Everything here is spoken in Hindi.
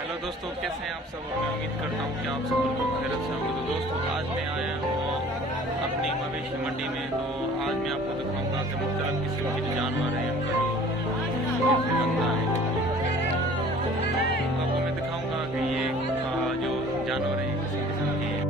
हेलो दोस्तों, कैसे हैं आप सब। मैं उम्मीद करता हूं कि आप सब बिल्कुल खैरियत से होंगे। तो दोस्तों, आज मैं आया हूँ अपनी मवेशी मंडी में। तो आज मैं आपको दिखाऊंगा कि मुख्तलिफ किस्म के जो जानवर हैं उनका जो कैसे बनता है। तो आपको मैं दिखाऊंगा कि ये जो जानवर हैं किसी किस्म के हैं।